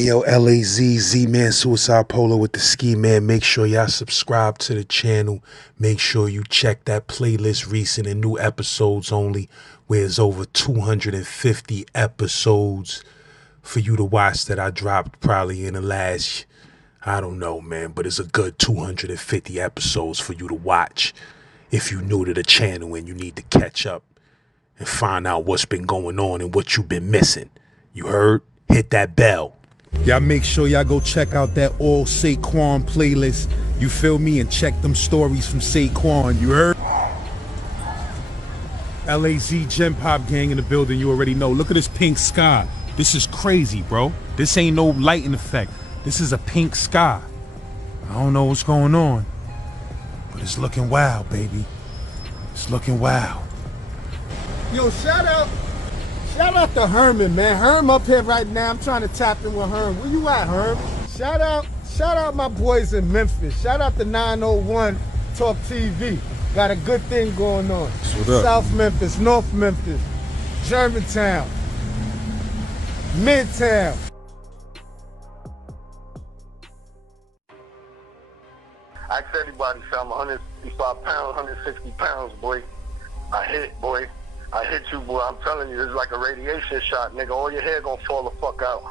Yo, LAZ, Z-Man, Suicide Polo with the Ski Man. Make sure y'all subscribe to the channel. Make sure you check that playlist, recent and new episodes only, where it's over 250 episodes for you to watch that I dropped probably in the last, I don't know, man, but it's a good 250 episodes for you to watch if you're new to the channel and you need to catch up and find out what's been going on and what you've been missing. You heard? Hit that bell. Y'all make sure y'all go check out that all Saquon playlist. You feel me? And check them stories from Saquon. You heard? LAZ Gen Pop gang in the building. You already know. Look at this pink sky. This is crazy, bro. This ain't no lighting effect. This is a pink sky. I don't know what's going on, but it's looking wild, baby. It's looking wild. Yo, shout out to Herman, man. Herm up here right now. I'm trying to tap in with Herm. Where you at, Herm? Shout out my boys in Memphis. Shout out to 901 Talk TV. Got a good thing going on. South Memphis, North Memphis, Germantown, Midtown. Ask anybody, so I'm 165 pounds, 160 pounds, boy. I hit, boy. I hit you, boy. I'm telling you, it's like a radiation shot, nigga. All your hair gonna fall the fuck out.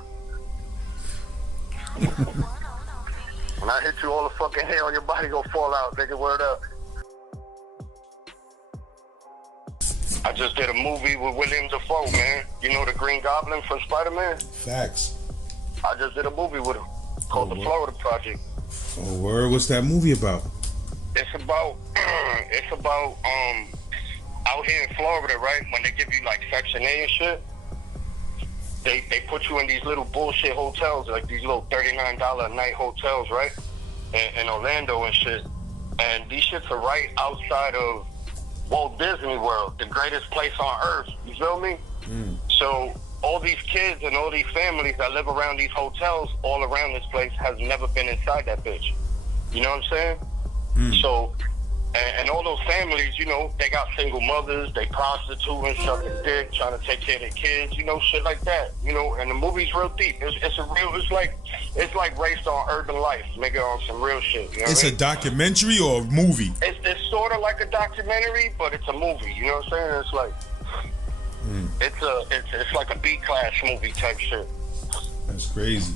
When I hit you, all the fucking hair on your body gonna fall out, nigga. Word up. I just did a movie with William Dafoe, man. You know the Green Goblin from Spider-Man? Facts. I just did a movie with him called The Florida Project. Oh, word. What's that movie about? It's about out here in Florida, right? When they give you like Section A and shit, they put you in these little bullshit hotels, like these little $39 a night hotels, right? In Orlando and shit. And these shits are right outside of Walt Disney World, the greatest place on earth. You feel me? So all these kids and all these families that live around these hotels all around this place has never been inside that bitch. You know what I'm saying? So, and all those families, you know, they got single mothers, they prostituting, sucking dick, trying to take care of their kids, you know, shit like that. You know, and the movie's real deep. It's like based on urban life, nigga, on some real shit. You know It's what I mean? a documentary or a movie? It's sort of like a documentary, but it's a movie. You know what I'm saying? It's like it's like a B-class movie type shit. That's crazy.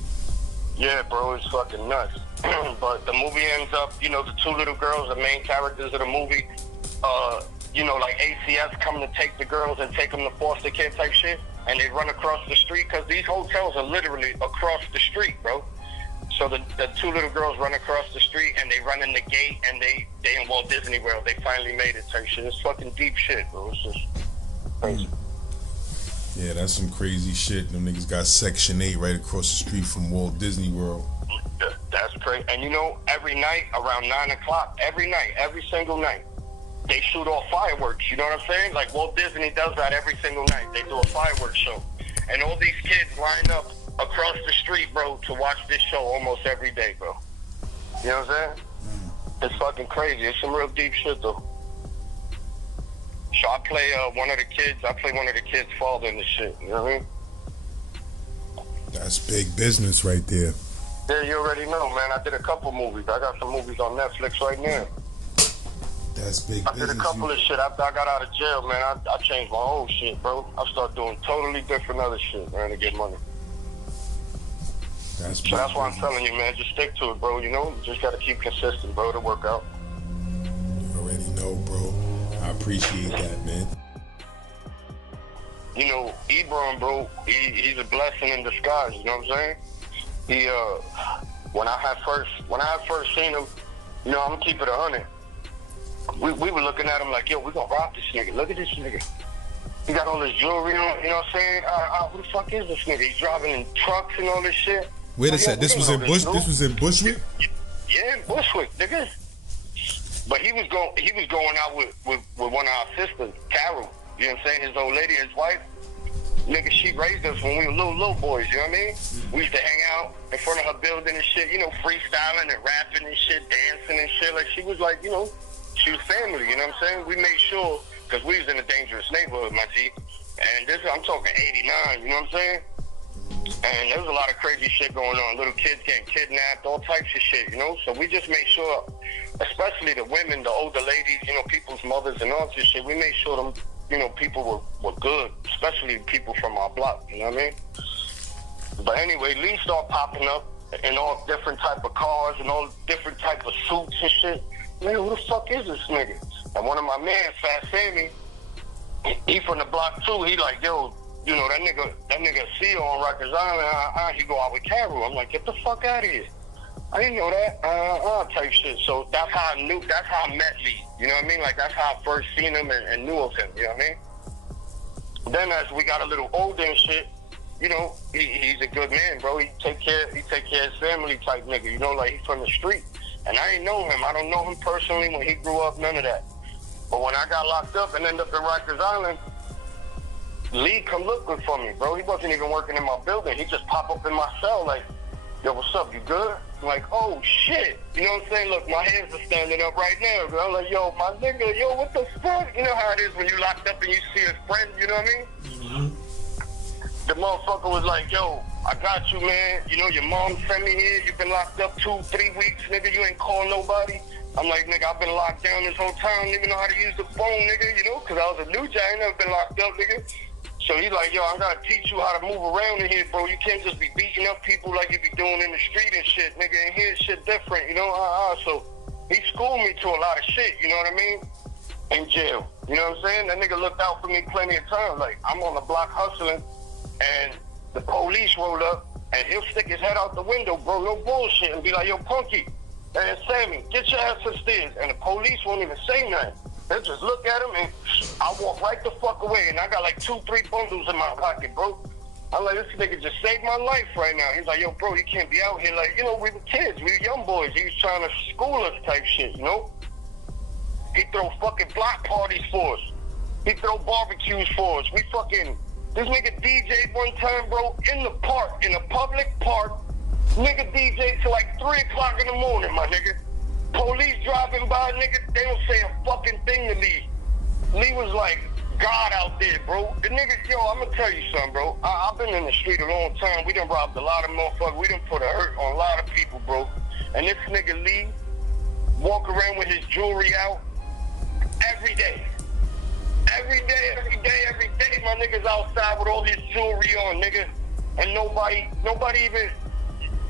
Yeah, bro, it's fucking nuts. But the movie ends up, you know, the two little girls, the main characters of the movie, you know, like ACS come to take the girls and take them to foster care type shit, and they run across the street, because these hotels are literally across the street, bro. So the two little girls run across the street, and they run in the gate, and they in Walt Disney World. They finally made it type shit. It's fucking deep shit, bro. It's just crazy. Yeah, that's some crazy shit. Them niggas got Section 8 right across the street from Walt Disney World. That's crazy. And you know, every night around 9 o'clock, every single night, they shoot off fireworks. You know what I'm saying? Like Walt Disney does that every single night. They do a fireworks show. And all these kids line up across the street, bro, to watch this show almost every day, bro. You know what I'm saying? It's fucking crazy. It's some real deep shit, though. So I play one of the kids' father in the shit. You know what I mean? That's big business right there. Yeah, you already know, man. I did a couple movies. I got some movies on Netflix right now. That's big I business. did a couple of shit. After I got out of jail, man, I changed my whole shit, bro. I started doing totally different other shit, man, to get money. That's So that's why I'm telling you, man, just stick to it, bro. You know, you just got to keep consistent, bro, to work out. You already know, bro. I appreciate that, man. You know, Ebron, bro, he's a blessing in disguise. You know what I'm saying? He, when I had first seen him, you know, I'm gonna keep it 100. We were looking at him like, yo, we gonna rob this nigga. Look at this nigga. He got all this jewelry on. You know what I'm saying? Who the fuck is this nigga? He's driving in trucks and all this shit. Wait a sec. This was in Bushwick? Yeah, in Bushwick, nigga. But he was going out with one of our sisters, Carol. You know what I'm saying? His old lady, his wife. Nigga, she raised us when we were little boys, you know what I mean? We used to hang out in front of her building and shit, you know, freestyling and rapping and shit, dancing and shit. Like, she was like, you know, she was family, you know what I'm saying? We made sure, because we was in a dangerous neighborhood, my G. And this, I'm talking 89, you know what I'm saying? And there was a lot of crazy shit going on. Little kids getting kidnapped, all types of shit, you know? So we just made sure, especially the women, the older ladies, you know, people's mothers and all this shit, we made sure them, you know, people were good, especially people from our block, you know what I mean? But anyway, Lee started popping up in all different type of cars and all different type of suits and shit. Man, who the fuck is this nigga? And one of my men, Fat Sammy, he from the block too, he like, yo, you know, that nigga CEO on Rikers Island, he go out with Carol. I'm like, get the fuck out of here. I didn't know that, type shit. So that's how I met Lee. You know what I mean? Like, that's how I first seen him and knew of him, you know what I mean? Then as we got a little older and shit, you know, he's a good man, bro. He take care of his family type nigga, you know, like he's from the street. And I ain't know him. I don't know him personally when he grew up, none of that. But when I got locked up and ended up in Rikers Island, Lee come looking for me, bro. He wasn't even working in my building. He just popped up in my cell like, yo, what's up, you good? I'm like, oh, shit. You know what I'm saying? Look, my hands are standing up right now, bro. I'm like, yo, my nigga, yo, what the fuck? You know how it is when you locked up and you see a friend, you know what I mean? Mm-hmm. The motherfucker was like, yo, I got you, man. You know, your mom sent me here. You've been locked up 2-3 weeks, nigga. You ain't called nobody. I'm like, nigga, I've been locked down this whole time. Nigga know how to use the phone, nigga, you know, because I was a new guy. I ain't never been locked up, nigga. So he's like, yo, I gotta teach you how to move around in here, bro. You can't just be beating up people like you be doing in the street and shit, nigga. In here, shit different, you know? So he schooled me to a lot of shit, you know what I mean? In jail, you know what I'm saying? That nigga looked out for me plenty of times. Like, I'm on the block hustling, and the police rolled up, and he'll stick his head out the window, bro, no bullshit, and be like, yo, Punky, and Sammy, get your ass upstairs. And the police won't even say nothing. They'll just look at him, and I walk right the fuck away, and I got like 2-3 bundles in my pocket, bro. I'm like, this nigga just saved my life right now. He's like, yo, bro, you can't be out here. Like, you know, we were kids. We were young boys. He was trying to school us type shit, you know? He throw fucking block parties for us. He throw barbecues for us. This nigga DJ one time, bro, in the park, in a public park. Nigga DJ till like 3 o'clock in the morning, my nigga. Police driving by, nigga, they don't say a fucking thing to Lee. Lee was like God out there, bro. The nigga, yo, I'm gonna tell you something, bro. I've been in the street a long time. We done robbed a lot of motherfuckers. We done put a hurt on a lot of people, bro. And this nigga Lee walk around with his jewelry out every day. Every day, my nigga's outside with all his jewelry on, nigga. And nobody even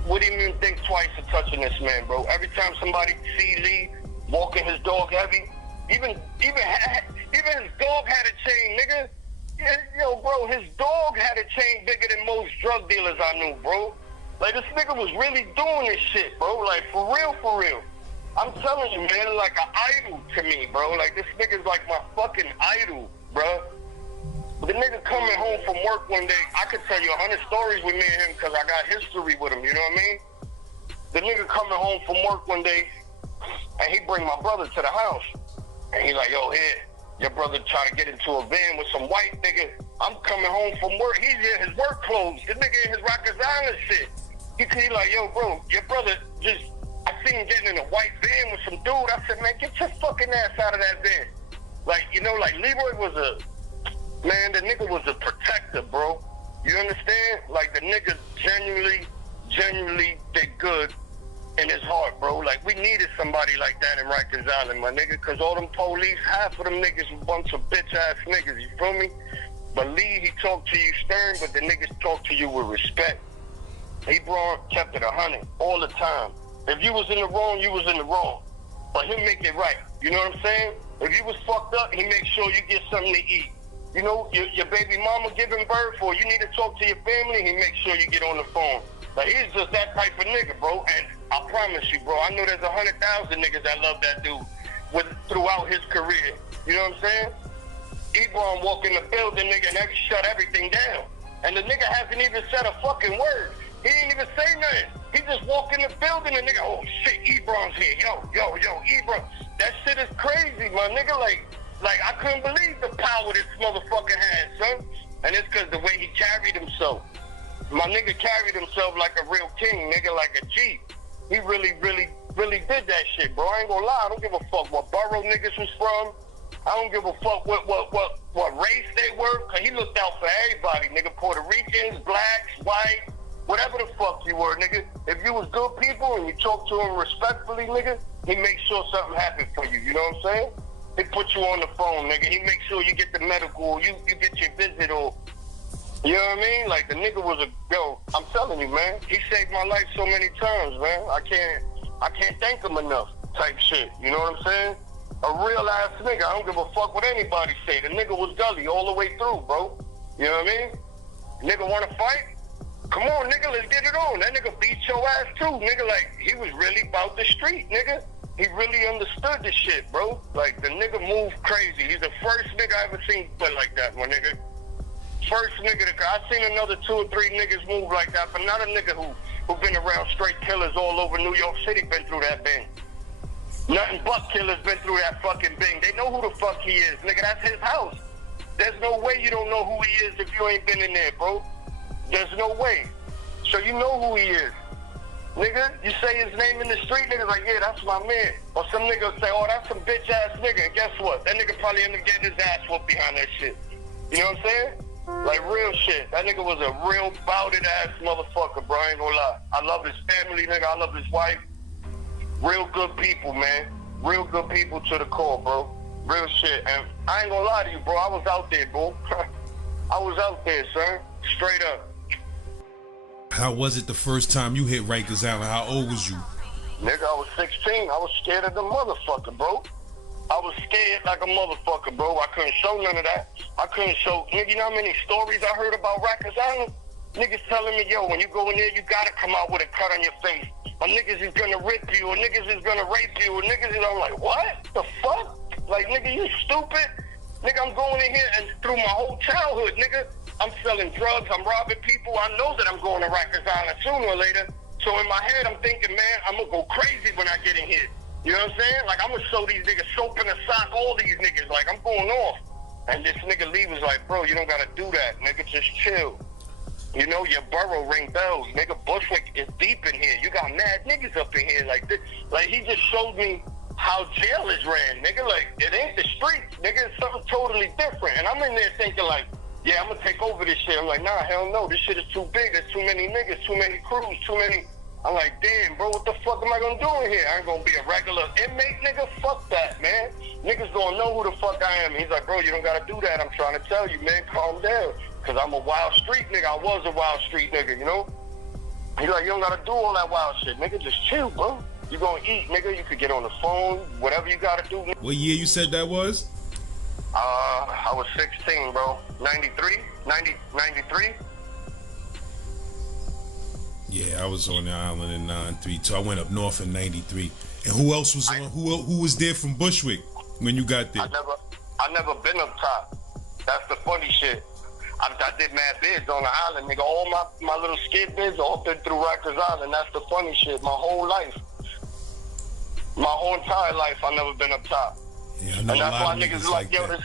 wouldn't even think twice of touching this man, bro. Every time somebody see Lee walking his dog heavy, even his dog had a chain, nigga. Yo, bro, his dog had a chain bigger than most drug dealers I knew, bro. Like, this nigga was really doing this shit, bro. Like, for real. I'm telling you, man, like an idol to me, bro. Like, this nigga's like my fucking idol, bro. The nigga coming home from work one day, I could tell you 100 stories with me and him because I got history with him, you know what I mean? The nigga coming home from work one day, and he bring my brother to the house. And he like, yo, here, your brother trying to get into a van with some white nigga. I'm coming home from work. He's in his work clothes. The nigga in his Rikers Island shit. He like, yo, bro, your brother just, I seen him getting in a white van with some dude. I said, man, get your fucking ass out of that van. Like, you know, like Leroy was the nigga was a protector, bro. You understand? Like, the nigga genuinely did good in his heart, bro. Like, we needed somebody like that in Rikers Island, my nigga, because all them police, half of them niggas was a bunch of bitch-ass niggas, you feel me? But Lee, he talked to you stern, but the niggas talk to you with respect. He kept it 100 all the time. If you was in the wrong, you was in the wrong. But he'll make it right. You know what I'm saying? If you was fucked up, he make sure you get something to eat. You know, your baby mama giving birth, or you need to talk to your family, he make sure you get on the phone. Like, he's just that type of nigga, bro. And I promise you, bro, I know there's 100,000 niggas that love that dude throughout his career. You know what I'm saying? Ebron walk in the building, nigga, and shut everything down. And the nigga hasn't even said a fucking word. He didn't even say nothing. He just walked in the building and nigga, oh shit, Ebron's here. Yo, Ebron. That shit is crazy, my nigga. Like, I couldn't believe the power this motherfucker had, son. And it's because the way he carried himself. My nigga carried himself like a real king, nigga, like a G. He really did that shit, bro. I ain't gonna lie. I don't give a fuck what borough niggas was from. I don't give a fuck what race they were, cause he looked out for everybody, nigga. Puerto Ricans, blacks, white, whatever the fuck you were, nigga. If you was good people and you talk to him respectfully, nigga, he make sure something happened for you. You know what I'm saying? He put you on the phone, nigga. He make sure you get the medical, you get your visit, or you know what I mean? Like the nigga was yo. I'm telling you, man. He saved my life so many times, man. I can't thank him enough. Type shit. You know what I'm saying? A real ass nigga. I don't give a fuck what anybody say. The nigga was gully all the way through, bro. You know what I mean? Nigga want to fight? Come on, nigga, let's get it on. That nigga beat your ass too, nigga. Like, he was really about the street, nigga. He really understood the shit, bro. Like, the nigga moved crazy. He's the first nigga I ever seen play like that, my nigga. First nigga I seen another 2 or 3 niggas move like that, but not a nigga who been around straight killers all over New York City been through that bang. Nothing but killers been through that fucking bang. They know who the fuck he is, nigga. That's his house. There's no way you don't know who he is if you ain't been in there, bro. There's no way. So you know who he is. Nigga, you say his name in the street, niggas like, yeah, that's my man. Or some nigga say, oh, that's some bitch ass nigga. And guess what? That nigga probably end up getting his ass whooped behind that shit. You know what I'm saying? Like real shit. That nigga was a real bout-it ass motherfucker, bro. I ain't gonna lie. I love his family, nigga. I love his wife. Real good people, man. Real good people to the core, bro. Real shit. And I ain't gonna lie to you, bro. I was out there, bro. I was out there, son. Straight up. How was it the first time you hit Rikers Island? How old was you? Nigga, I was 16. I was scared of the motherfucker, bro. I was scared like a motherfucker, bro. I couldn't show none of that. I couldn't show, nigga, you know how many stories I heard about Rikers Island? Niggas telling me, yo, when you go in there, you gotta come out with a cut on your face. Or niggas is gonna rip you, or niggas is gonna rape you, or niggas is, I'm like, what the fuck? Like, nigga, you stupid? Nigga, I'm going in here and through my whole childhood, nigga, I'm selling drugs, I'm robbing people. I know that I'm going to Rikers Island sooner or later. So in my head, I'm thinking, man, I'm gonna go crazy when I get in here. You know what I'm saying? Like, I'm gonna show these niggas soap in a sock, all these niggas. Like, I'm going off. And this nigga Lee was like, bro, you don't gotta do that. Nigga, just chill. You know, your borough ring bells. Nigga, Bushwick is deep in here. You got mad niggas up in here. Like, this. Like, he just showed me how jail is ran. Nigga, like, it ain't the streets. Nigga, it's something totally different. And I'm in there thinking, like, yeah, I'm gonna take over this shit. I'm like, nah, hell no. This shit is too big. There's too many niggas, too many crews, too many... I'm like, damn, bro, what the fuck am I gonna do in here? I ain't gonna be a regular inmate, nigga. Fuck that, man. Niggas gonna know who the fuck I am. He's like, bro, you don't gotta do that. I'm trying to tell you, man, calm down. Cause I'm a wild street nigga. I was a wild street nigga, you know? He's like, you don't gotta do all that wild shit, nigga. Just chill, bro. You gonna eat, nigga. You could get on the phone, whatever you gotta do. Nigga. What year you said that was? I was 16, bro. 93? 93? Yeah, I was on the island in 93, so I went up north in 93. And who else was on? Who was there from Bushwick when you got there? I never been up top. That's the funny shit. I did mad bids on the island, nigga. All my little skid bids all been through Rikers Island. That's the funny shit. My whole life. My whole entire life, I never been up top. Yeah, I know. And that's why niggas like, yo, that.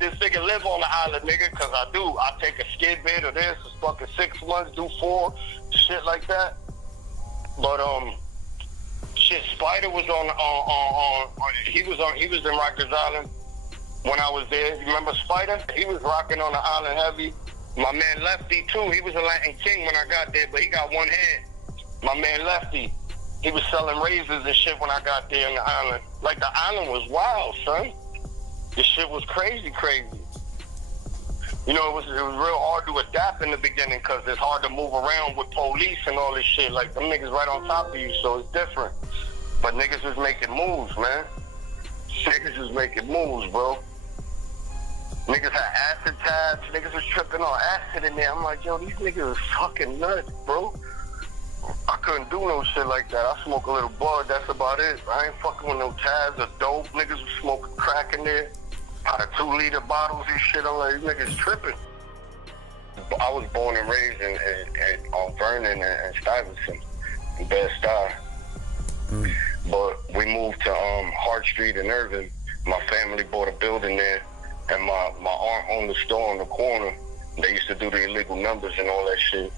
this nigga live on the island, nigga, because I do. I take a skid bid or this, it's fucking 6 months, do 4, shit like that. But, shit, Spider was he was in Rikers Island when I was there. You remember Spider? He was rocking on the island heavy. My man Lefty, too, he was a Latin king when I got there, but he got one head. My man Lefty. He was selling razors and shit when I got there in the island. Like, the island was wild, son. This shit was crazy. You know, it was real hard to adapt in the beginning because it's hard to move around with police and all this shit. Like, them niggas right on top of you, so it's different. But niggas was making moves, man. Niggas was making moves, bro. Niggas had acid tabs. Niggas was tripping on acid in there. I'm like, yo, these niggas is fucking nuts, bro. I couldn't do no shit like that. I smoke a little bud, that's about it. I ain't fucking with no tabs or dope. Niggas was smoking crack in there. Out of 2-liter bottles and shit. I'm like, these niggas tripping. I was born and raised on Vernon and Stuyvesant in Bed-Stuy. But we moved to Hart Street in Irving. My family bought a building there, and my aunt owned the store on the corner. They used to do the illegal numbers and all that shit.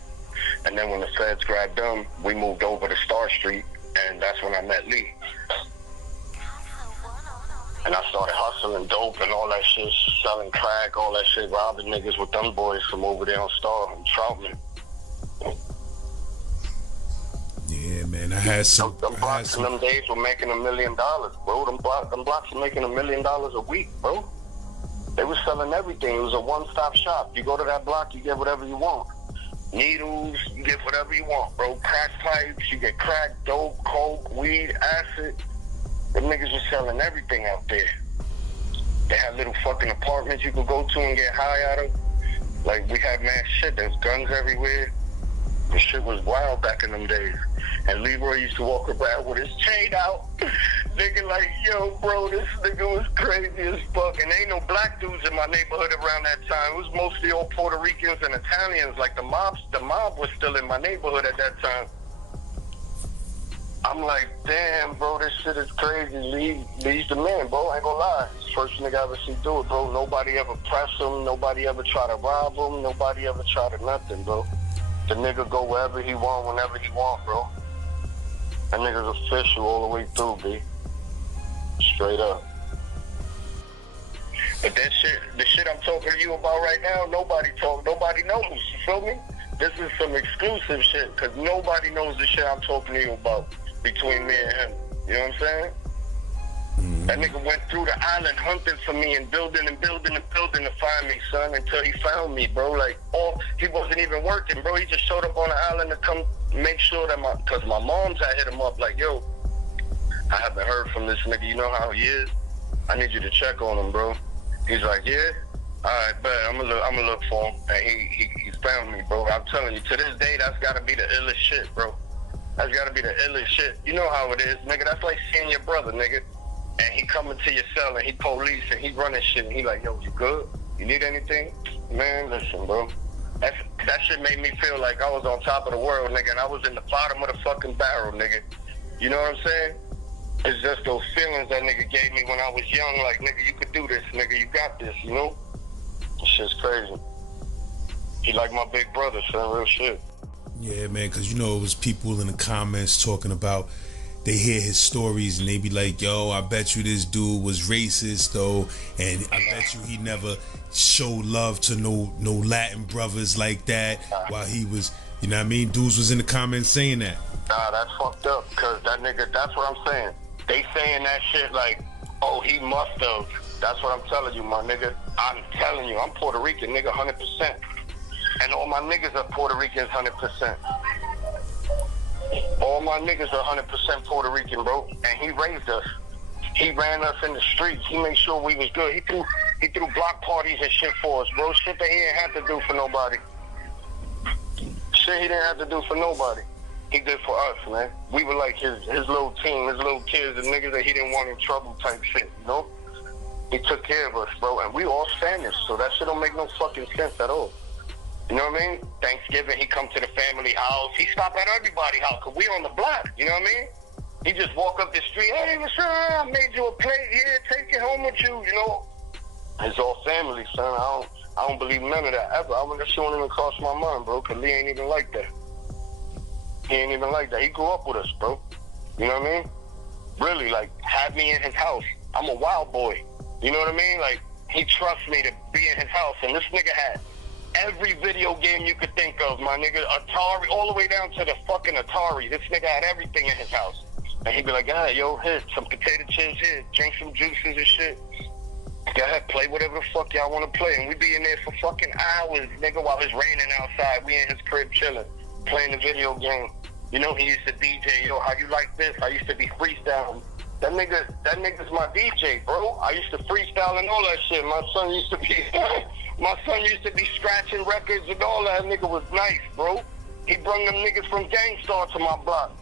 And then when the feds grabbed them, we moved over to Star Street, and that's when I met Lee. And I started hustling dope and all that shit, selling crack, all that shit, robbing niggas with them boys from over there on Star and Troutman. Yeah, man, I had some. Them blocks in them days were making $1 million, bro. Them blocks were making $1 million a week, bro. They were selling everything. It was a one-stop shop. You go to that block, you get whatever you want. Needles, you get whatever you want, bro. Crack pipes, you get crack, dope, coke, weed, acid. Them niggas was selling everything out there. They had little fucking apartments you could go to and get high out of. Like, we had mad shit. There's guns everywhere. The shit was wild back in them days. And Leroy used to walk around with his chain out. Nigga like, yo, bro, this nigga was crazy as fuck. And ain't no black dudes in my neighborhood around that time. It was mostly all Puerto Ricans and Italians. Like, the mob was still in my neighborhood at that time. I'm like, damn, bro, this shit is crazy. Lee's the man, bro. I ain't gonna lie. It's the first nigga I ever see do it, bro. Nobody ever press him. Nobody ever try to rob him. Nobody ever try to nothing, bro. The nigga go wherever he want, whenever he want, bro. That nigga's official all the way through, B. Straight up. But that shit, the shit I'm talking to you about right now, nobody knows, you feel me? This is some exclusive shit, because nobody knows the shit I'm talking to you about between me and him. You know what I'm saying? Mm-hmm. That nigga went through the island hunting for me and building to find me, son, until he found me, bro. Like, he wasn't even working, bro. He just showed up on the island to come make sure that because my mom's had hit him up like, yo, I haven't heard from this nigga. You know how he is? I need you to check on him, bro. He's like, yeah? All right, bet. I'm gonna look for him. And he found me, bro. I'm telling you, to this day, that's gotta be the illest shit, bro. That's gotta be the illest shit. You know how it is, nigga. That's like seeing your brother, nigga. And he coming to your cell and he police and he running shit and he like, yo, you good? You need anything? Man, listen, bro. That shit made me feel like I was on top of the world, nigga, and I was in the bottom of the fucking barrel, nigga. You know what I'm saying? It's just those feelings that nigga gave me when I was young, like, nigga, you could do this, nigga, you got this, you know? This shit's crazy. He like my big brother, son, real shit. Yeah, man, because, you know, it was people in the comments talking about, they hear his stories and they be like, yo, I bet you this dude was racist, though, and I bet you he never showed love to no Latin brothers like that while he was, you know what I mean? Dudes was in the comments saying that. Nah, that's fucked up, because that nigga, that's what I'm saying. They saying that shit like, oh, he must have. That's what I'm telling you, my nigga. I'm telling you, I'm Puerto Rican, nigga, 100%. And all my niggas are Puerto Ricans, 100%. All my niggas are 100% Puerto Rican, bro. And he raised us. He ran us in the streets. He made sure we was good. He threw block parties and shit for us, bro. Shit that he didn't have to do for nobody. Shit he didn't have to do for nobody. He did for us, man. We were like his little team, his little kids, the niggas that he didn't want in trouble type shit, you know? He took care of us, bro. And we all Spanish, so that shit don't make no fucking sense at all. You know what I mean? Thanksgiving, he come to the family house. He stop at everybody's house, because we on the block. You know what I mean? He just walk up the street. Hey, what's up? I made you a plate here. Take it home with you, you know? It's all family, son. I don't believe none of that ever. That shit won't even cross my mind, bro, because Lee ain't even like that. He ain't even like that. He grew up with us, bro. You know what I mean? Really, like, had me in his house. I'm a wild boy. You know what I mean? Like, he trusts me to be in his house, and this nigga had every video game you could think of, my nigga. Atari, all the way down to the fucking Atari. This nigga had everything in his house. And he'd be like, ah, yo, here, some potato chips here. Drink some juices and shit. Go ahead, play whatever the fuck y'all want to play. And we be in there for fucking hours, nigga, while it's raining outside. We in his crib chilling, playing the video game. You know, he used to DJ, yo, how you like this? I used to be freestyling. That nigga's my DJ, bro. I used to freestyle and all that shit. My son used to be scratching records and all that. Nigga was nice, bro. He brung them niggas from Gangstar to my block.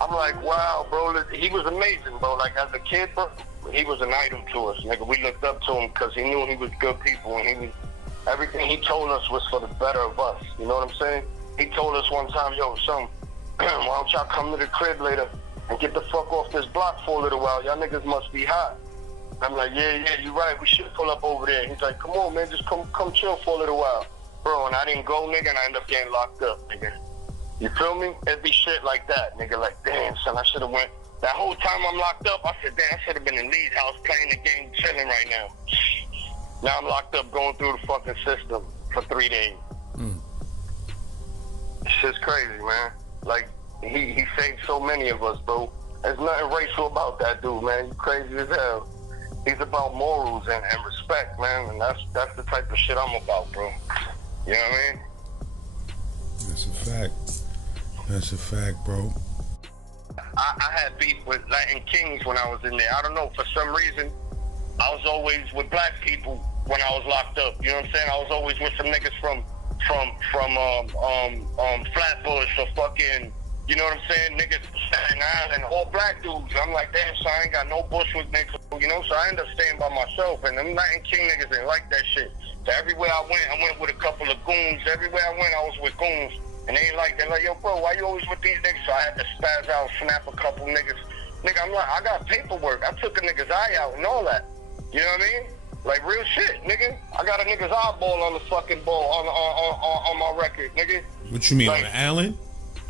I'm like, wow, bro. He was amazing, bro. Like, as a kid, bro, he was an idol to us, nigga. We looked up to him because he knew he was good people, and everything he told us was for the better of us. You know what I'm saying? He told us one time, yo, son, why don't y'all come to the crib later and get the fuck off this block for a little while? Y'all niggas must be hot. I'm like, yeah, you're right. We should pull up over there. He's like, come on, man, just come chill for a little while. Bro, and I didn't go, nigga, and I ended up getting locked up, nigga. You feel me? It'd be shit like that, nigga. Like, damn, son, I should have went. That whole time I'm locked up, I said, damn, I should have been in Lee's house playing the game, chilling right now. Now I'm locked up going through the fucking system for 3 days. Shit's crazy, man. Like, he saved so many of us, bro. There's nothing racial about that dude, man. You crazy as hell. He's about morals and respect, man, and that's the type of shit I'm about, bro. You know what I mean? That's a fact. That's a fact, bro. I had beef with Latin Kings when I was in there. I don't know, for some reason, I was always with black people when I was locked up. You know what I'm saying? I was always with some niggas from Flatbush or fucking, you know what I'm saying? Niggas from Staten Island, all black dudes. I'm like, damn, so I ain't got no Bushwick niggas, you know? So I ended up staying by myself, and them Latin King niggas didn't like that shit. So everywhere I went with a couple of goons. Everywhere I went, I was with goons. And they ain't like, they're like, yo, bro, why you always with these niggas? So I had to spaz out, snap a couple niggas. Nigga, I'm like, I got paperwork. I took a nigga's eye out and all that. You know what I mean? Like, real shit, nigga. I got a nigga's eyeball on the fucking ball on my record, nigga. What you mean, like, on the island?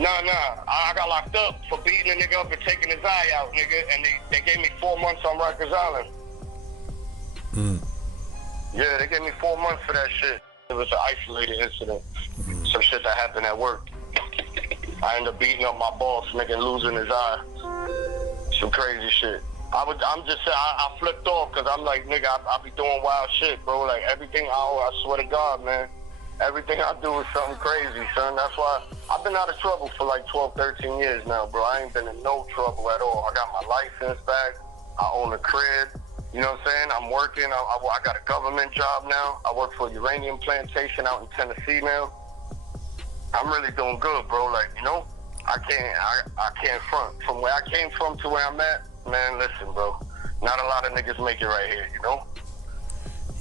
Nah. I got locked up for beating a nigga up and taking his eye out, nigga. And they gave me 4 months on Rikers Island. Yeah, they gave me 4 months for that shit. It was an isolated incident. Some shit that happened at work. I ended up beating up my boss, nigga, and losing his eye. Some crazy shit. I'm just saying, I flipped off because I'm like, nigga, I be doing wild shit, bro. Like, everything, I swear to God, man. Everything I do is something crazy, son. That's why I've been out of trouble for like 12, 13 years now, bro. I ain't been in no trouble at all. I got my license back. I own a crib. You know what I'm saying? I'm working. I got a government job now. I work for a uranium plantation out in Tennessee now. I'm really doing good, bro. Like, you know, I can't front. From where I came from to where I'm at, man, listen, bro. Not a lot of niggas make it right here, you know?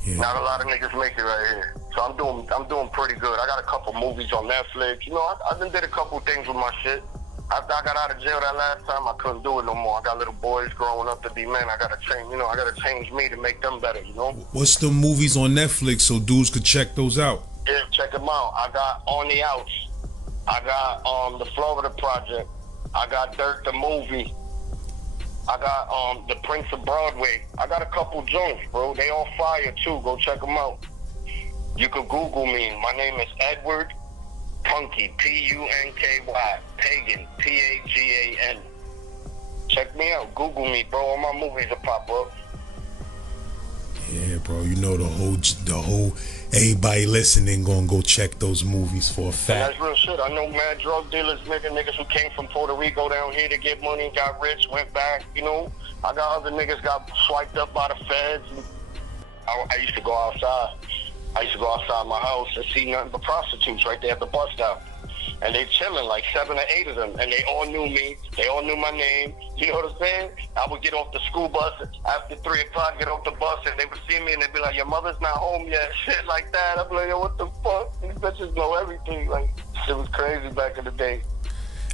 Yeah. Not a lot of niggas make it right here. So I'm doing pretty good. I got a couple movies on Netflix. You know, I done did a couple things with my shit. After I got out of jail that last time, I couldn't do it no more. I got little boys growing up to be men. I gotta change, you know, I gotta change me to make them better, you know? What's the movies on Netflix so dudes could check those out? Yeah, check them out. I got On the Outs. I got The Florida Project. I got Dirt the Movie. I got The Prince of Broadway. I got a couple joints, bro. They all fire too. Go check them out. You could Google me. My name is Edward Punky, Punky, Pagan, Pagan. Check me out. Google me, bro. All my movies will pop up. Yeah, bro. You know the whole. Everybody listening gonna go check those movies for a fact. And that's real shit. I know mad drug dealers, niggas who came from Puerto Rico down here to get money, got rich, went back. You know, I got other niggas got swiped up by the feds. I used to go outside. I used to go outside my house and see nothing but prostitutes right there at the bus stop. And they chilling, like 7 or 8 of them. And they all knew me. They all knew my name. You know what I'm saying? I would get off the school bus after 3 o'clock, get off the bus, and they would see me and they'd be like, your mother's not home yet. Shit like that. I'd be like, yo, what the fuck? These bitches know everything. Like, shit was crazy back in the day.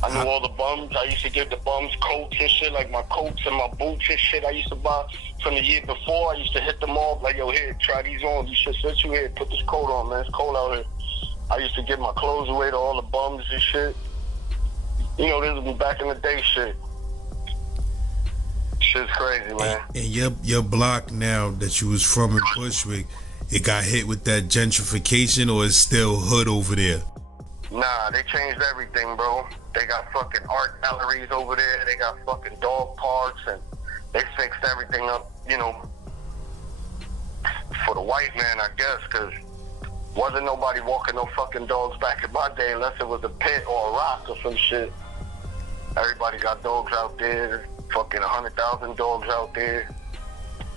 I knew all the bums. I used to give the bums coats and shit, like my coats and my boots and shit I used to buy from the year before. I used to hit them off, like, yo, here, try these on. You should sit you here, put this coat on, man. It's cold out here. I used to give my clothes away to all the bums and shit. You know, this was back in the day shit. Shit's crazy, man. And your block now that you was from in Bushwick, it got hit with that gentrification, or is still hood over there? Nah, they changed everything, bro. They got fucking art galleries over there. They got fucking dog parks, and they fixed everything up, you know, for the white man, I guess, because wasn't nobody walking no fucking dogs back in my day unless it was a pit or a rock or some shit. Everybody got dogs out there, fucking 100,000 dogs out there.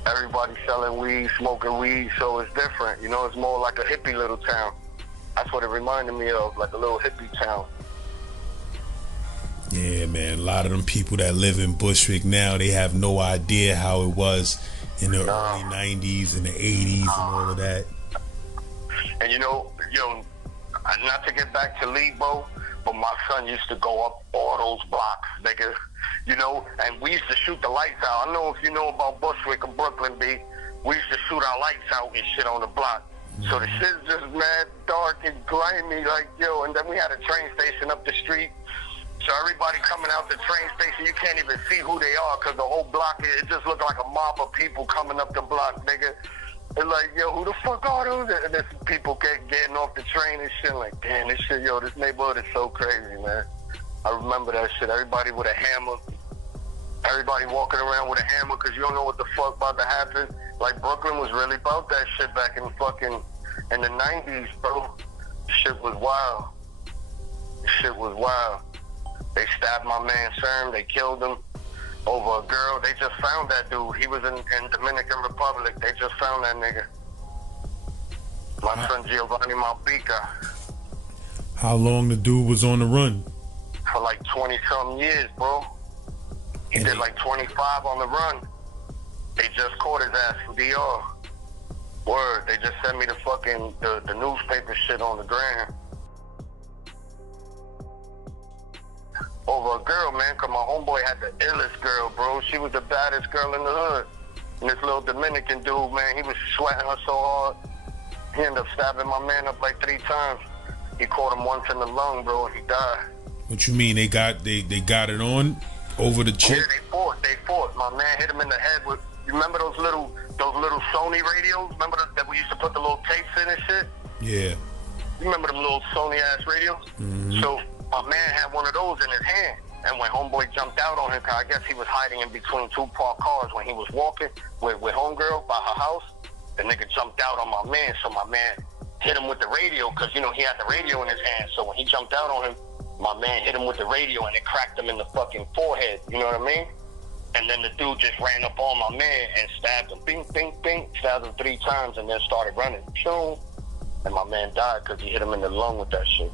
Everybody selling weed, smoking weed, so it's different. You know, it's more like a hippie little town. That's what it reminded me of, like a little hippie town. Yeah, man. A lot of them people that live in Bushwick now, they have no idea how it was in the early 90s and the 80s and all of that. And you know, not to get back to Lebo, but my son used to go up all those blocks, nigga. You know, and we used to shoot the lights out. I don't know if you know about Bushwick or Brooklyn, B. We used to shoot our lights out and shit on the block. So the shit's just mad dark and grimy, like, yo. And then we had a train station up the street. So everybody coming out the train station, you can't even see who they are because the whole block, it just looked like a mob of people coming up the block, nigga. It's like, yo, who the fuck are those? And there's people getting off the train and shit. Like, damn, this shit, yo, this neighborhood is so crazy, man. I remember that shit. Everybody with a hammer. Everybody walking around with a hammer because you don't know what the fuck about to happen. Like, Brooklyn was really about that shit back in the 90s, bro. Shit was wild. Shit was wild. They stabbed my man Serm. They killed him over a girl. They just found that dude. He was in Dominican Republic. They just found that nigga. My son Giovanni Malpica. How long the dude was on the run? For like 20-something years, bro. He did like 25 on the run. They just caught his ass from DR. Word. They just sent me the newspaper shit on the gram. Over a girl, man, because my homeboy had the illest girl, bro. She was the baddest girl in the hood. And this little Dominican dude, man, he was sweating her so hard. He ended up stabbing my man up like 3 times. He caught him once in the lung, bro, and he died. What you mean? They got it on over the chick? Yeah, they fought. My man hit him in the head with, you remember those little Sony radios? Remember that we used to put the little tapes in and shit? Yeah. You remember them little Sony ass radios? Mm-hmm. So my man had one of those in his hand. And when homeboy jumped out on him, cause I guess he was hiding in between 2 parked cars when he was walking with homegirl by her house, the nigga jumped out on my man. So my man hit him with the radio because, you know, he had the radio in his hand. So when he jumped out on him, my man hit him with the radio and it cracked him in the fucking forehead. You know what I mean? And then the dude just ran up on my man and stabbed him. Bing, bing, bing. Stabbed him 3 times and then started running. Shoom. And my man died because he hit him in the lung with that shit.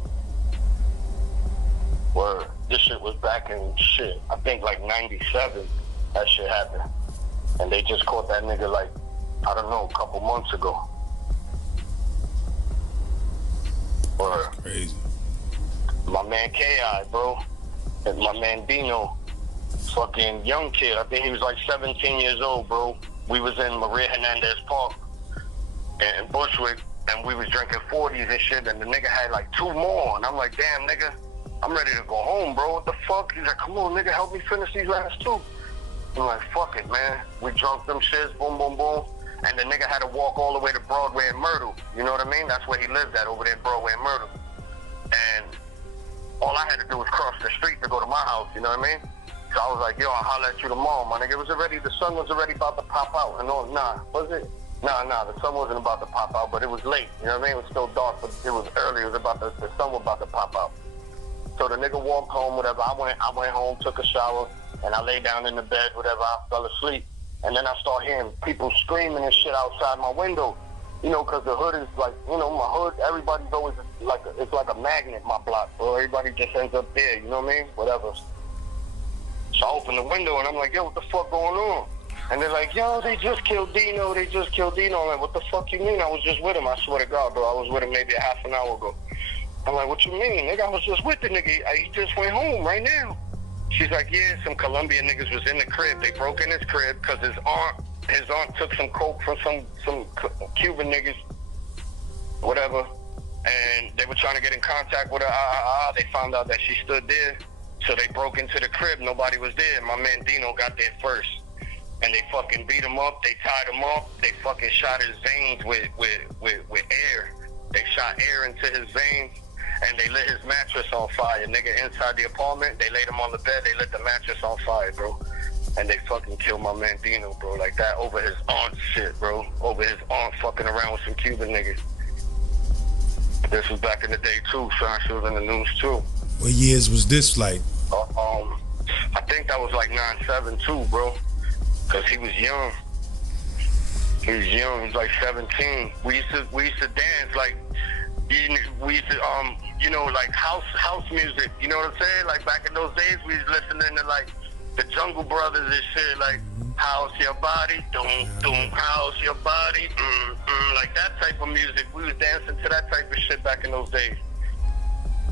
Word. This shit was back in shit. I think like 97. That shit happened. And they just caught that nigga like, I don't know, a couple months ago. Word. Crazy. My man K.I., bro. And my man Dino. Fucking young kid. I think he was like 17 years old, bro. We was in Maria Hernandez Park in Bushwick, and we was drinking 40s and shit, and the nigga had like 2 more. And I'm like, damn, nigga, I'm ready to go home, bro. What the fuck? He's like, come on, nigga, help me finish these last 2. I'm like, fuck it, man. We drunk them shits, boom, boom, boom. And the nigga had to walk all the way to Broadway and Myrtle. You know what I mean? That's where he lived at, over there in Broadway and Myrtle. And all I had to do was cross the street to go to my house, you know what I mean? So I was like, yo, I'll holler at you tomorrow, my nigga. The sun was already about to pop out. And was it? Nah, the sun wasn't about to pop out, but it was late. You know what I mean? It was still dark, but it was early. It was the sun was about to pop out. So the nigga walked home, whatever. I went home, took a shower, and I lay down in the bed, whatever. I fell asleep. And then I start hearing people screaming and shit outside my window. You know, because the hood is like, you know, my hood, everybody's always like, it's like a magnet, my block, bro. Everybody just ends up there, you know what I mean? Whatever. So I open the window and I'm like, yo, what the fuck going on? And they're like, yo, they just killed Dino. I'm like, what the fuck you mean? I was just with him. I swear to God, bro. I was with him maybe a half an hour ago. I'm like, what you mean, nigga? I was just with the nigga. He just went home right now. She's like, yeah, some Colombian niggas was in the crib. They broke in his crib because his aunt took some coke from some Cuban niggas, whatever. And they were trying to get in contact with her. They found out that she stood there. So they broke into the crib. Nobody was there. My man Dino got there first. And they fucking beat him up. They tied him up. They fucking shot his veins with air. They shot air into his veins. And they lit his mattress on fire. Nigga, inside the apartment, they laid him on the bed. They lit the mattress on fire, bro. And they fucking killed my man Dino, bro. Like that over his aunt shit, bro. Over his aunt fucking around with some Cuban niggas. This was back in the day, too, son. She was in the news, too. What years was this like? I think that was like 9/7 too, bro. Cause he was young. He was like 17. We used to dance like, we used to you know, like house music. You know what I'm saying? Like back in those days, we was listening to like the Jungle Brothers and shit. Like house your body, doom, house your body, like that type of music. We was dancing to that type of shit back in those days.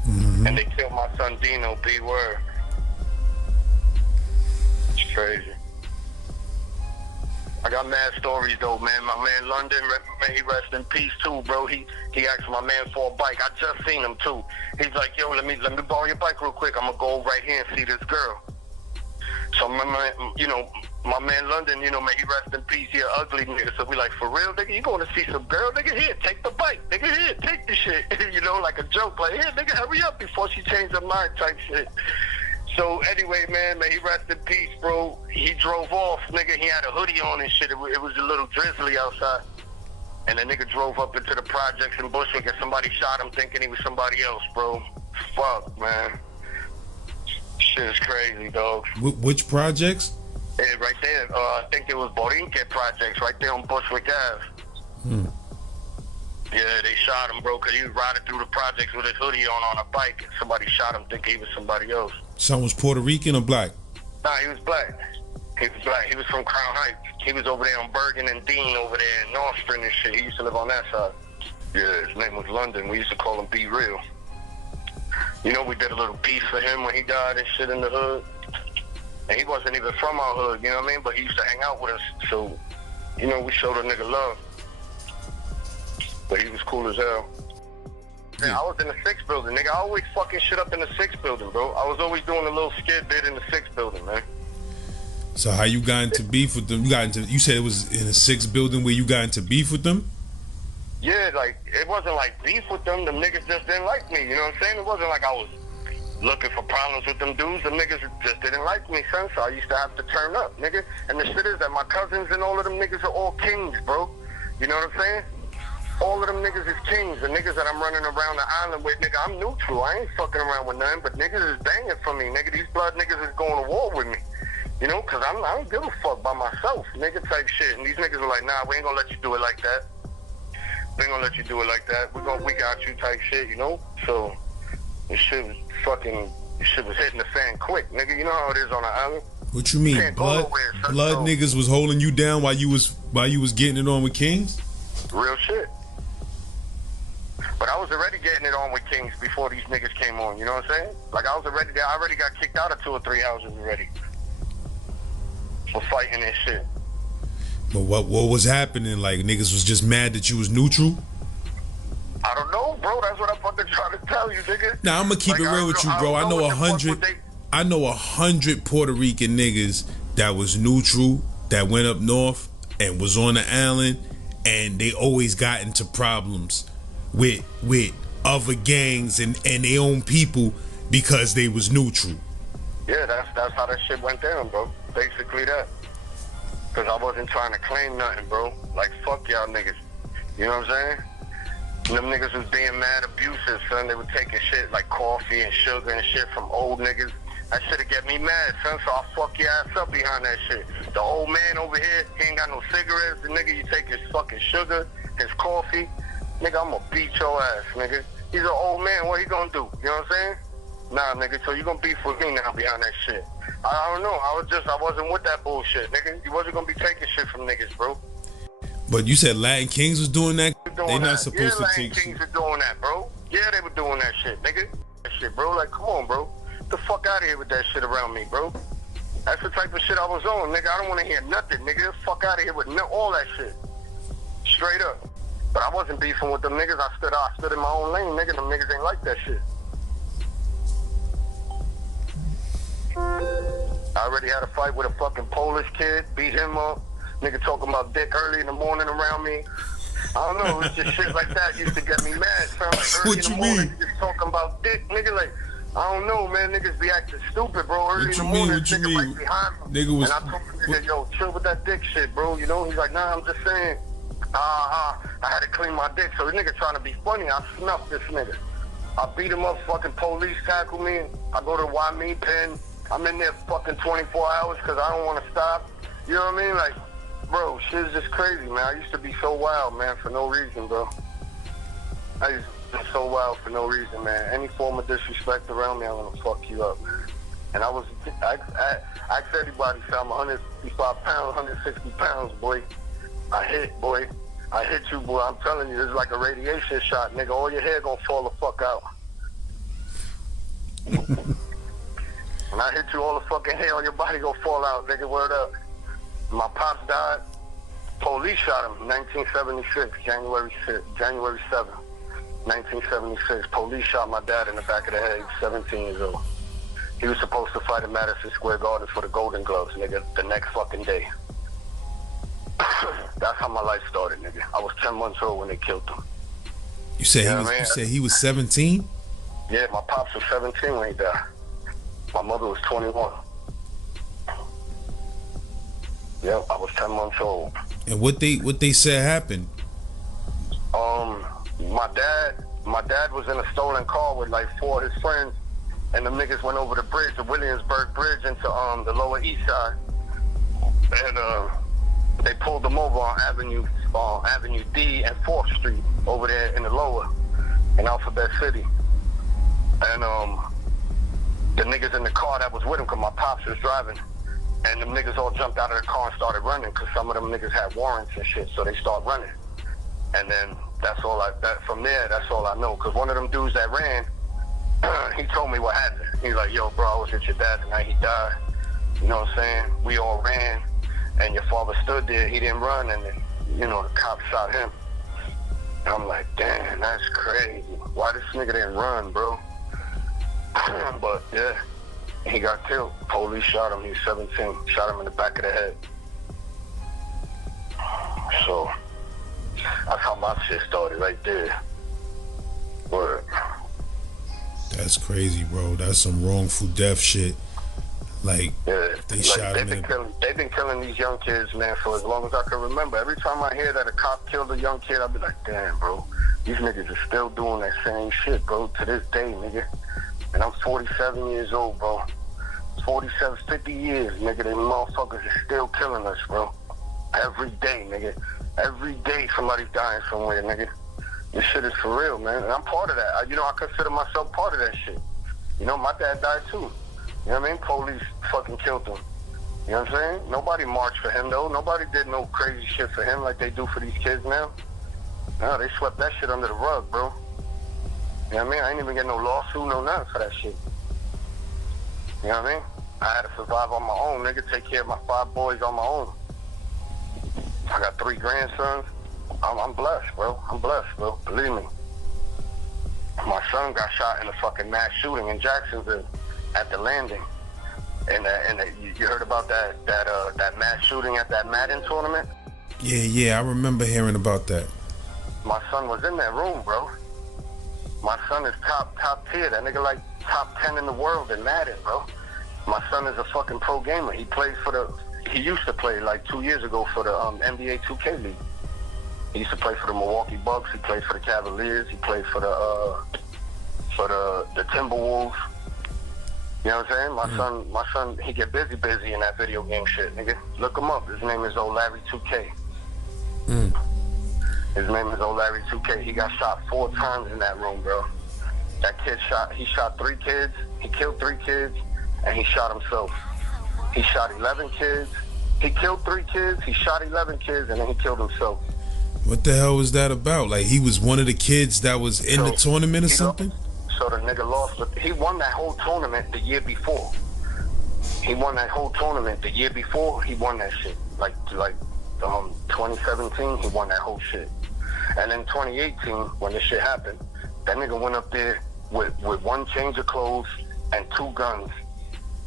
Mm-hmm. And they killed my son Dino, B-word. It's crazy. I got mad stories though, man. My man London, may he rest in peace too, bro. He asked my man for a bike. I just seen him too. He's like, yo, let me borrow your bike real quick. I'm gonna go right here and see this girl. So my man, my man London, may he rest in peace. He an ugly nigga. So we like, for real, nigga, you going to see some girl, nigga? Here, take the bike, nigga. Here, take the shit. Like a joke. Like, here, nigga, hurry up before she change her mind type shit. So anyway, man, may he rest in peace, bro. He drove off, nigga. He had a hoodie on and shit. It was a little drizzly outside. And the nigga drove up into the projects in Bushwick and somebody shot him thinking he was somebody else, bro. Fuck, man. Shit is crazy, dog. Which projects? Yeah, right there. I think it was Borinque projects right there on Bushwick Ave. Yeah, they shot him, bro, because he was riding through the projects with his hoodie on a bike. And somebody shot him thinking he was somebody else. Son was Puerto Rican or black? Nah, he was black. He was black. He was from Crown Heights. He was over there on Bergen and Dean over there in Nostrand and shit. He used to live on that side. Yeah, his name was London. We used to call him Be Real. We did a little piece for him when he died and shit in the hood. And he wasn't even from our hood, you know what I mean? But he used to hang out with us. So, we showed a nigga love. But he was cool as hell. Man, I was in the 6th building, nigga. I always fucking shit up in the 6th building, bro. I was always doing a little skid bit in the 6th building, man. So how you got into beef with them? You said it was in the 6th building where you got into beef with them? Yeah, like, it wasn't like beef with them. Them niggas just didn't like me, you know what I'm saying? It wasn't like I was looking for problems with them dudes. Them niggas just didn't like me, son. So I used to have to turn up, nigga. And the shit is that my cousins and all of them niggas are all kings, bro. You know what I'm saying? All of them niggas is kings. The niggas that I'm running around the island with, nigga, I'm neutral. I ain't fucking around with none, but niggas is banging for me, nigga. These blood niggas is going to war with me. Because I don't give a fuck by myself, nigga, type shit. And these niggas are like, nah, we ain't gonna let you do it like that. We ain't gonna let you do it like that. We got you type shit, So, this shit was hitting the fan quick, nigga. You know how it is on the island. What you mean? Blood niggas was holding you down while you was getting it on with Kings? Real shit. But I was already getting it on with Kings before these niggas came on, you know what I'm saying? Like, I already got kicked out of 2 or 3 houses already. For fighting and shit. But what was happening? Like, niggas was just mad that you was neutral? I don't know, bro. That's what I'm fucking trying to tell you, nigga. Nah, I'm gonna keep it real with you, bro. I know 100 Puerto Rican niggas that was neutral, that went up north and was on the island, and they always got into problems with other gangs and their own people because they was neutral. Yeah, that's how that shit went down, bro. Basically that. Because I wasn't trying to claim nothing, bro. Like, fuck y'all niggas. You know what I'm saying? And them niggas was being mad abusive, son. They were taking shit like coffee and sugar and shit from old niggas. That shit'd get me mad, son, so I'll fuck your ass up behind that shit. The old man over here, he ain't got no cigarettes. The nigga, you take his fucking sugar, his coffee. Nigga, I'm gonna beat your ass, nigga. He's an old man, what he gonna do? You know what I'm saying? Nah, nigga, so you gonna beef with me now behind that shit. I don't know, I wasn't with that bullshit, nigga. You wasn't gonna be taking shit from niggas, bro. But you said Latin Kings was doing that? They not supposed to Latin take Kings shit. are doing that, bro. Yeah, they were doing that shit, nigga. That shit, bro. Like, come on, bro. Get the fuck out of here with that shit around me, bro. That's the type of shit I was on, nigga. I don't want to hear nothing, nigga. Get the fuck out of here with all that shit. Straight up. But I wasn't beefing with them niggas. I stood in my own lane, nigga. Them niggas ain't like that shit. I already had a fight with a fucking Polish kid, beat him up. Nigga talking about dick early in the morning around me. I don't know, it's just shit like that used to get me mad. Sound like early in the morning, just talking about dick, nigga. Like, I don't know, man. Niggas be acting stupid, bro. Early in the morning, nigga right behind me. And I told him, nigga, yo, chill with that dick shit, bro. You know, he's like, nah, I'm just saying. I had to clean my dick. So the nigga trying to be funny, I snuffed this nigga. I beat him up, fucking police tackle me. I go to the Wyoming pen. I'm in there fucking 24 hours because I don't want to stop. You know what I mean? Like, bro, shit's just crazy, man. I used to be so wild, man, for no reason, bro. I used to be so wild for no reason, man. Any form of disrespect around me, I'm going to fuck you up, man. And I asked everybody, so I'm 155 pounds, 160 pounds, boy. I hit, boy. I hit you, boy. I'm telling you, it's like a radiation shot, nigga. All your hair gonna fall the fuck out. When I hit you, all the fucking hair on your body gonna fall out, nigga. Word up. My pops died. Police shot him 1976, January 7th, 1976. Police shot my dad in the back of the head. He was 17 years old. He was supposed to fight in Madison Square Garden for the Golden Gloves, nigga, the next fucking day. That's how my life started, nigga. I was 10 months old when they killed him. You said you said he was 17? Yeah, my pops was 17 when he died. My mother was 21. Yep, I was 10 months old. And what they said happened? My dad was in a stolen car with like 4 of his friends, and the niggas went over the bridge, the Williamsburg Bridge, into the Lower East Side, and they pulled them over on Avenue D and 4th Street over there in the Lower, in Alphabet City, and the niggas in the car that was with him, because my pops was driving, and them niggas all jumped out of the car and started running, because some of them niggas had warrants and shit, so they start running. And then from there, that's all I know, because one of them dudes that ran, he told me what happened. He's like, yo, bro, I was with your dad the night he died. You know what I'm saying? We all ran, and your father stood there. He didn't run, and then, you know, the cops shot him. And I'm like, damn, that's crazy. Why this nigga didn't run, bro? But, yeah, he got killed. Police shot him. He was 17. Shot him in the back of the head. So, that's how my shit started right there. Word. That's crazy, bro. That's some wrongful death shit. Like, yeah, they shot him. They've been killing these young kids, man, for as long as I can remember. Every time I hear that a cop killed a young kid, I'll be like, damn, bro. These niggas are still doing that same shit, bro, to this day, nigga. And I'm 47 years old, bro. 47, 50 years, nigga. Them motherfuckers are still killing us, bro. Every day, nigga. Every day somebody's dying somewhere, nigga. This shit is for real, man. And I'm part of that. You know, I consider myself part of that shit. You know, my dad died too. You know what I mean? Police fucking killed him. You know what I'm saying? Nobody marched for him, though. Nobody did no crazy shit for him like they do for these kids now. No, they swept that shit under the rug, bro. You know what I mean? I ain't even get no lawsuit, no nothing for that shit. You know what I mean? I had to survive on my own, nigga. Take care of my 5 boys on my own. I got 3 grandsons. I'm blessed, bro. I'm blessed, bro. Believe me. My son got shot in a fucking mass shooting in Jacksonville at the landing. And you heard about that mass shooting at that Madden tournament? Yeah, I remember hearing about that. My son was in that room, bro. My son is top tier. That nigga like top 10 in the world in Madden, bro. My son is a fucking pro gamer. He used to play like 2 years ago for the NBA 2K League. He used to play for the Milwaukee Bucks. He played for the Cavaliers. He played for the Timberwolves. You know what I'm saying? My son, he get busy in that video game shit, nigga. Look him up. His name is Larry 2K. His name is Larry 2K. He got shot 4 times in that room, bro. That kid he shot 3 kids. He killed 3 kids, and he shot himself. He shot 11 kids. He killed 3 kids. He shot 11 kids, and then he killed himself. What the hell was that about? Like, he was one of the kids that was in the tournament or something? So the nigga lost, but he won that whole tournament the year before. He won that whole tournament the year before. He won that shit. Like 2017, he won that whole shit. And in 2018, when this shit happened, that nigga went up there with 1 change of clothes and 2 guns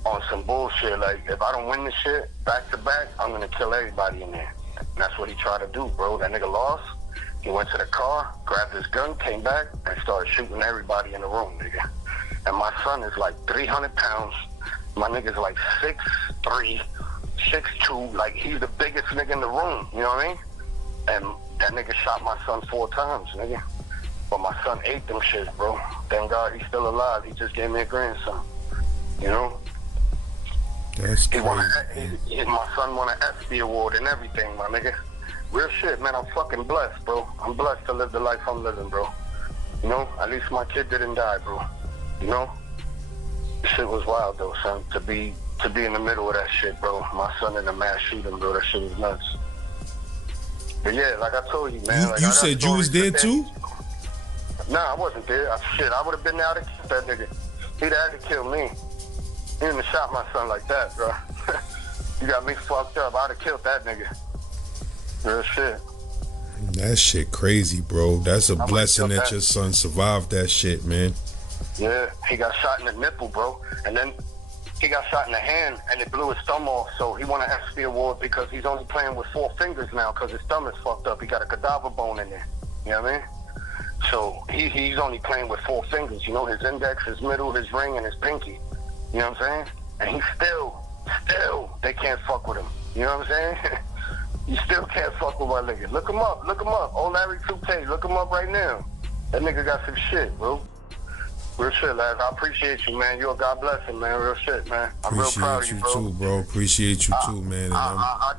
on some bullshit. Like, if I don't win this shit back to back, I'm gonna kill everybody in there. And that's what he tried to do, bro. That nigga lost. He went to the car, grabbed his gun, came back, and started shooting everybody in the room, nigga. And my son is like 300 pounds. My nigga's like 6'3", 6'2". Like, he's the biggest nigga in the room, you know what I mean? And that nigga shot my son 4 times, nigga. But my son ate them shit, bro. Thank God he's still alive. He just gave me a grandson, you know? That's crazy. My son won an ESPY award and everything, my nigga. Real shit, man. I'm fucking blessed, bro. I'm blessed to live the life I'm living, bro. You know, at least my kid didn't die, bro. You know, this shit was wild though, son. To be in the middle of that shit, bro. My son in a mass shooting, bro. That shit was nuts. But yeah, like I told you, man. You said you was there too? Nah, I wasn't there. I would have been there to kill that nigga. He'd had to kill me. He didn't shot my son like that, bro. You got me fucked up. I'd have killed that nigga. Real shit. That shit crazy, bro. That's a I blessing feel that that. your son survived that shit, man. Yeah, he got shot in the nipple, bro. And then he got shot in the hand, and it blew his thumb off. So he won an ESPY award because he's only playing with 4 fingers now because his thumb is fucked up. He got a cadaver bone in there. You know what I mean? So he's only playing with 4 fingers. You know, his index, his middle, his ring, and his pinky. You know what I'm saying? And he still, they can't fuck with him. You know what I'm saying? You still can't fuck with my nigga. Look him up. Old Larry 2K, look him up right now. That nigga got some shit, bro. Real shit, lads. I appreciate you, man. You're a God bless him, man. Real shit, man. I'm real proud of Appreciate you, you bro. too, bro. Appreciate you too, man. And I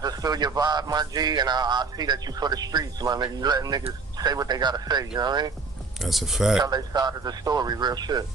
just feel your vibe, my G, and I see that you for the streets, my nigga. You letting niggas say what they gotta say, you know what I mean? that's a fact. Tell their side of the story, real shit.